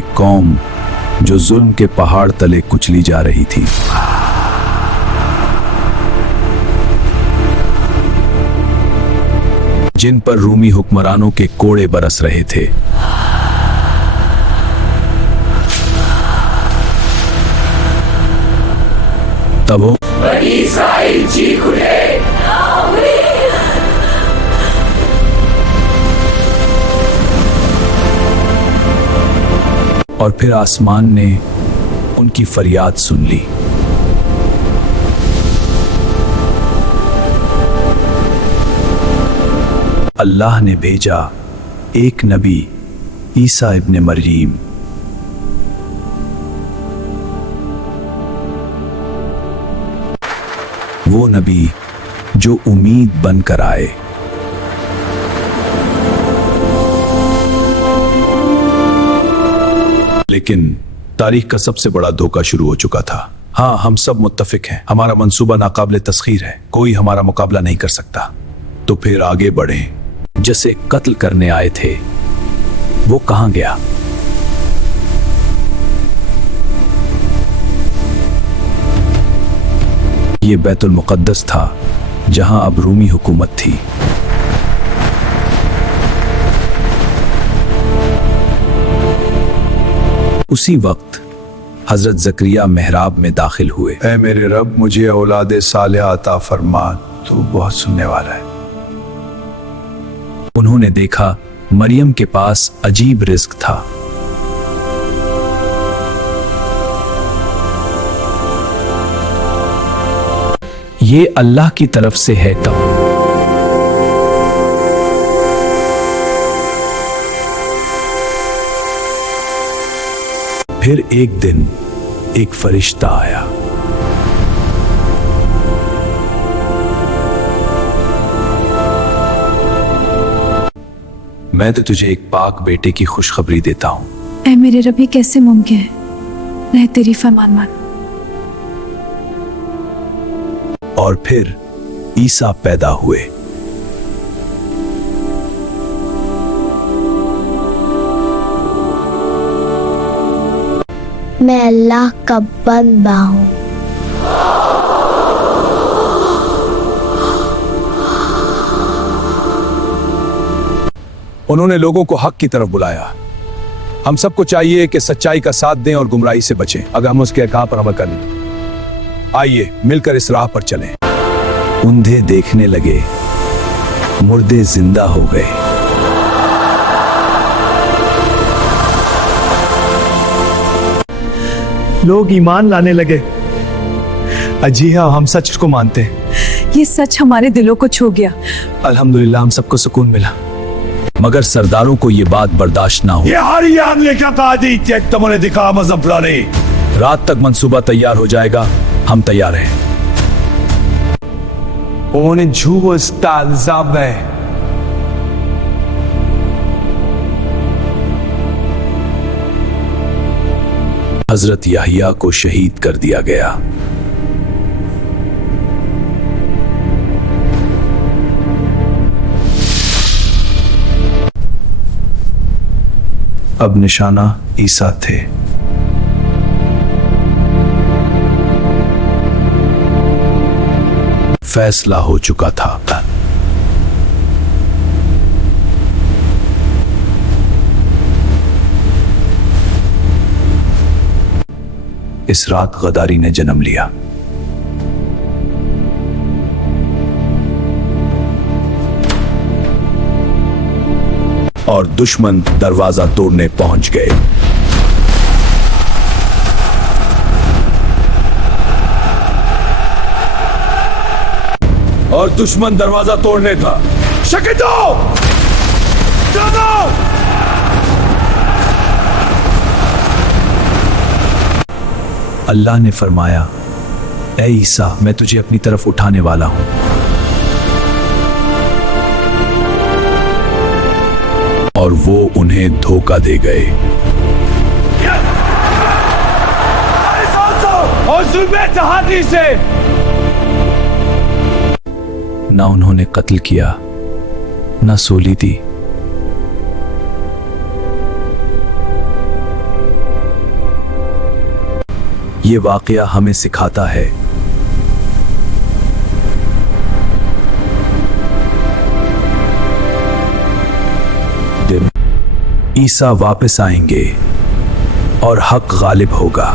एक कौम जो जुल्म के पहाड़ तले कुचली जा रही थी। जिन पर रूमी हुक्मरानों के कोड़े बरस रहे थे। तब वो बनी इस्राएल चीख उठे, और फिर आसमान ने उनकी फरियाद सुन ली। अल्लाह ने भेजा एक नबी, ईसा इब्ने मरयम। वो नबी जो उम्मीद बनकर आए। लेकिन तारीख का सबसे बड़ा धोखा शुरू हो चुका था। हाँ, हम सब मुत्तफिक हैं, हमारा मंसूबा नाकाबिले तस्खीर है, कोई हमारा मुकाबला नहीं कर सकता। तो फिर आगे बढ़े। जिसे कत्ल करने आए थे वो कहां गया? ये बैतुल मुक़द्दस था जहां अब रूमी हुकूमत थी। उसी वक्त हजरत ज़करिया मेहराब में दाखिल हुए। ऐ मेरे रब, मुझे औलादे सालेह अता फरमा, तो बहुत सुनने वाला है। उन्होंने देखा मरियम के पास अजीब रिज़्क था। ये अल्लाह की तरफ से है। तब फिर एक दिन एक फरिश्ता आया। मैं तो तुझे एक पाक बेटे की खुशखबरी देता हूं। ऐ मेरे रब, ये कैसे मुमकिन है? मैं तेरी फरमान मान। और फिर ईसा पैदा हुए। मैं अल्लाह का बंदा हूं। उन्होंने लोगों को हक की तरफ बुलाया। हम सबको चाहिए कि सच्चाई का साथ दें और गुमराही से बचें। अगर हम उसके अहकाम पर अमल करें, आइए मिलकर इस राह पर चलें। अंधे देखने लगे, मुर्दे जिंदा हो गए। लोग ईमान लाने लगे। अजी हाँ, हम सच को मानते हैं। ये सच हमारे दिलों को छू गया। अल्हम्दुलिल्लाह, हम सबको सुकून मिला। मगर सरदारों को ये बात बर्दाश्त ना हुई। रात तक मंसूबा तैयार हो जाएगा, हम तैयार हैं। हजरत याहिया को शहीद कर दिया गया। अब निशाना ईसा थे। फैसला हो चुका था। इस रात गद्दारी ने जन्म लिया। और दुश्मन दरवाजा तोड़ने पहुंच गए। और दुश्मन दरवाजा तोड़ने था। शकीदो! अल्लाह ने फरमाया, ऐ ईसा, मैं तुझे अपनी तरफ उठाने वाला हूं। और वो उन्हें धोखा दे गए। से ना उन्होंने कत्ल किया, ना सोली दी। ये वाकया हमें सिखाता है ईसा वापस आएंगे और हक गालिब होगा।